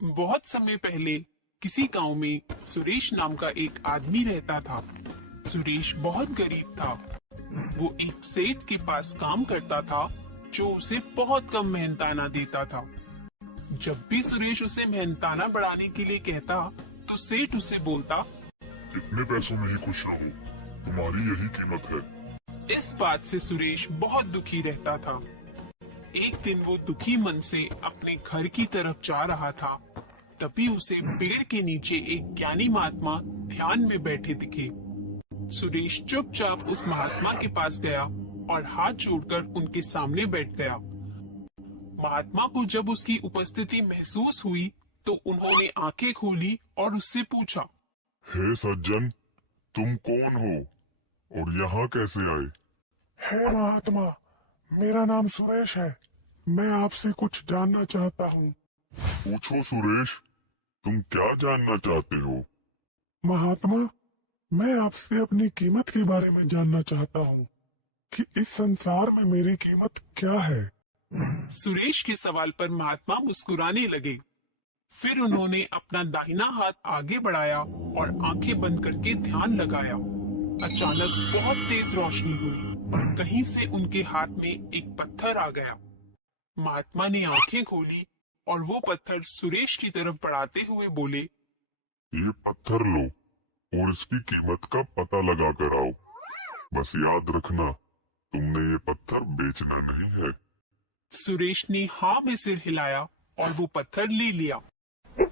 बहुत समय पहले किसी गांव में सुरेश नाम का एक आदमी रहता था। सुरेश बहुत गरीब था। वो एक सेठ के पास काम करता था जो उसे बहुत कम मेहनताना देता था। जब भी सुरेश उसे मेहनताना बढ़ाने के लिए कहता तो सेठ उसे बोलता, इतने पैसों में ही खुश रहो, तुम्हारी यही कीमत है। इस बात से सुरेश बहुत दुखी रहता था। एक दिन वो दुखी मन से अपने घर की तरफ जा रहा था, तभी उसे पेड़ के नीचे एक ज्ञानी महात्मा ध्यान में बैठे दिखे। सुरेश चुपचाप उस महात्मा के पास गया और हाथ जोड़कर उनके सामने बैठ गया। महात्मा को जब उसकी उपस्थिति महसूस हुई तो उन्होंने आंखें खोली और उससे पूछा, हे सज्जन, तुम कौन हो और यहाँ कैसे आए? हे महात्मा, मेरा नाम सुरेश है। मैं आपसे कुछ जानना चाहता हूँ। पूछो सुरेश, तुम क्या जानना चाहते हो? महात्मा, मैं आपसे अपनी कीमत के बारे में जानना चाहता हूँ कि इस संसार में मेरी कीमत क्या है। सुरेश के सवाल पर महात्मा मुस्कुराने लगे। फिर उन्होंने अपना दाहिना हाथ आगे बढ़ाया और आंखें बंद करके ध्यान लगाया। अचानक बहुत तेज रोशनी हुई और कहीं से उनके हाथ में एक पत्थर आ गया। महात्मा ने आंखें खोली और वो पत्थर सुरेश की तरफ बढ़ाते हुए बोले, ये पत्थर लो और इसकी कीमत का पता लगा कर आओ। बस याद रखना, तुमने ये पत्थर बेचना नहीं है। सुरेश ने हाँ में सिर हिलाया और वो पत्थर ले लिया।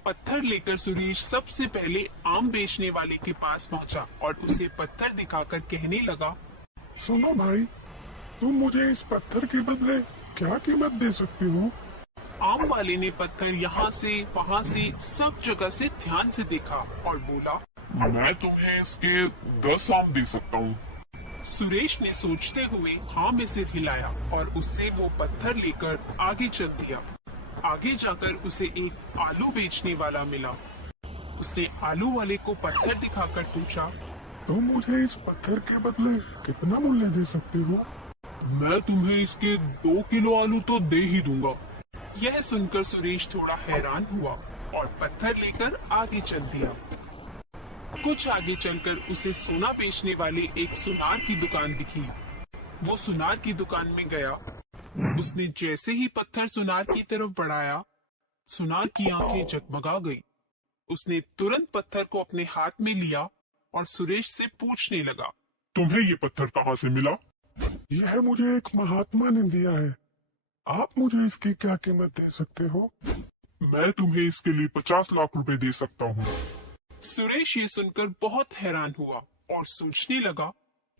पत्थर लेकर सुरेश सबसे पहले आम बेचने वाले के पास पहुंचा और उसे पत्थर दिखाकर कहने लगा, सुनो भाई, तुम मुझे इस पत्थर के बदले क्या कीमत दे सकते हो? आम वाले ने पत्थर यहाँ से वहाँ से सब जगह से ध्यान से देखा और बोला, मैं तुम्हें इसके 10 आम दे सकता हूँ। सुरेश ने सोचते हुए हाँ में सिर हिलाया और उससे वो पत्थर लेकर आगे चल दिया। आगे जाकर उसे एक आलू बेचने वाला मिला। उसने आलू वाले को पत्थर दिखाकर पूछा, तुम मुझे इस पत्थर के बदले कितना मूल्य दे सकते हो? मैं तुम्हें इसके 2 किलो आलू तो दे ही दूंगा। यह सुनकर सुरेश थोड़ा हैरान हुआ और पत्थर लेकर आगे चल दिया। कुछ आगे चलकर उसे सोना बेचने वाले एक सुनार की दुकान दिखी। वो सुनार की दुकान में गया। उसने जैसे ही पत्थर सुनार की तरफ बढ़ाया, सुनार की आंखें जगमगा गई। उसने तुरंत पत्थर को अपने हाथ में लिया और सुरेश से पूछने लगा, तुम्हें ये पत्थर कहाँ से मिला? यह मुझे एक महात्मा ने दिया है। आप मुझे इसकी क्या कीमत दे सकते हो? मैं तुम्हें इसके लिए 50 लाख रुपए दे सकता हूँ। सुरेश ये सुनकर बहुत हैरान हुआ और सोचने लगा,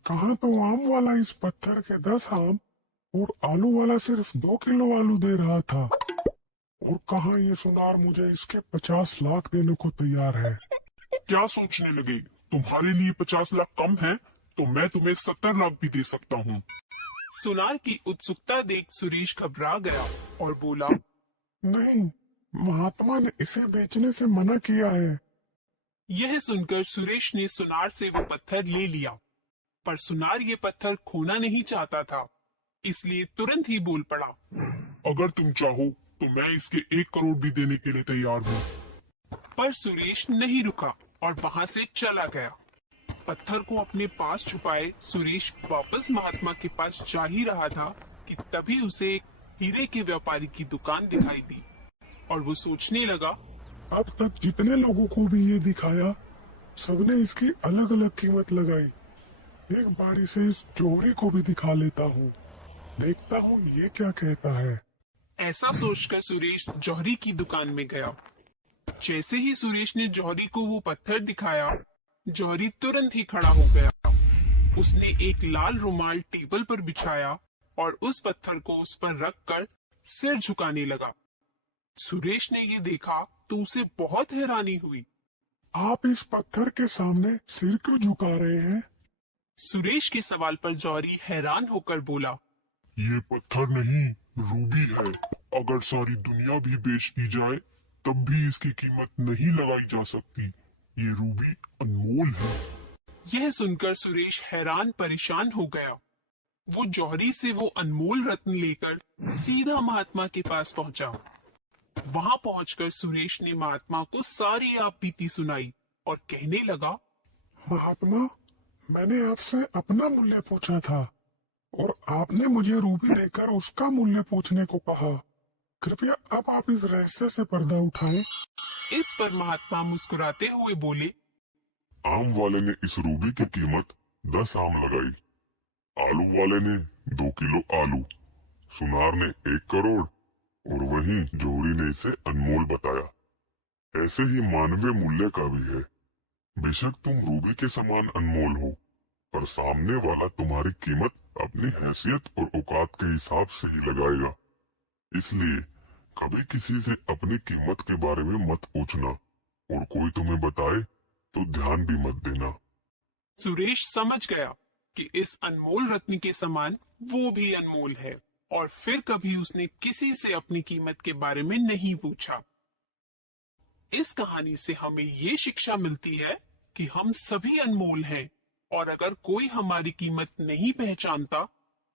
कहाँ तो आम वाला इस पत्थर के 10 आम और आलू वाला सिर्फ 2 किलो आलू दे रहा था, और कहाँ ये सुनार मुझे इसके 50 लाख देने को तैयार है। क्या सोचने लगे? तुम्हारे लिए 50 लाख कम है तो मैं तुम्हें 70 लाख भी दे सकता हूँ। सुनार की उत्सुकता देख सुरेश घबरा गया और बोला, नहीं, महात्मा ने इसे बेचने से मना किया है। यह सुनकर सुरेश ने सुनार से वो पत्थर ले लिया, पर सुनार ये पत्थर खोना नहीं चाहता था, इसलिए तुरंत ही बोल पड़ा, अगर तुम चाहो तो मैं इसके 1 करोड़ भी देने के लिए तैयार हूँ। पर सुरेश नहीं रुका और वहाँ से चला गया। पत्थर को अपने पास छुपाए सुरेश वापस महात्मा के पास जा ही रहा था कि तभी उसे एक हीरे के व्यापारी की दुकान दिखाई दी और वो सोचने लगा, अब तक जितने लोगों को भी ये दिखाया, सबने इसकी अलग अलग कीमत लगाई। एक बारी से इस जौहरी को भी दिखा लेता हूँ, देखता हूँ ये क्या कहता है। ऐसा सोचकर सुरेश जौहरी की दुकान में गया। जैसे ही सुरेश ने जौहरी को वो पत्थर दिखाया, जौहरी तुरंत ही खड़ा हो गया। उसने एक लाल रुमाल टेबल पर बिछाया और उस पत्थर को उस पर रखकर सिर झुकाने लगा। सुरेश ने ये देखा तो उसे बहुत हैरानी हुई। आप इस पत्थर के सामने सिर क्यों झुका रहे हैं? सुरेश के सवाल पर जौहरी हैरान होकर बोला, ये पत्थर नहीं, रूबी है। अगर सारी दुनिया भी बेच दी जाए तब भी इसकी कीमत नहीं लगाई जा सकती। ये रूबी अनमोल है। यह सुनकर सुरेश हैरान परेशान हो गया। वो जौहरी से वो अनमोल रत्न लेकर सीधा महात्मा के पास पहुंचा। वहां पहुंचकर सुरेश ने महात्मा को सारी आप बीती सुनाई और कहने लगा, महात्मा, मैंने आपसे अपना मूल्य पूछा था और आपने मुझे रूबी देकर उसका मूल्य पूछने को कहा। कृपया अब आप इस रहस्य से पर्दा उठाएं। इस पर महात्मा मुस्कुराते हुए बोले, आम वाले ने इस रूबी की कीमत 10 आम लगाई, आलू वाले ने 2 किलो आलू, सुनार ने 1 करोड़ और वहीं जौहरी ने इसे अनमोल बताया। ऐसे ही मानवीय मूल्य का भी है। बेशक तुम रूबी के समान अनमोल हो, पर सामने वाला तुम्हारी कीमत अपनी हैसियत और औकात के हिसाब से ही लगाएगा। इसलिए कभी किसी से अपनी कीमत के बारे में मत पूछना और कोई तुम्हें बताए तो ध्यान भी मत देना। सुरेश समझ गया कि इस अनमोल रत्न के समान वो भी अनमोल है और फिर कभी उसने किसी से अपनी कीमत के बारे में नहीं पूछा। इस कहानी से हमें ये शिक्षा मिलती है कि हम सभी अनमोल हैं और अगर कोई हमारी कीमत नहीं पहचानता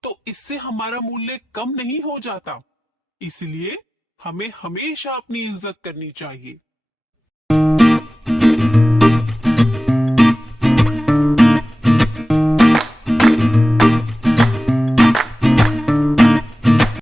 तो इससे हमारा मूल्य कम नहीं हो जाता। इसलिए हमें हमेशा अपनी इज्जत करनी चाहिए।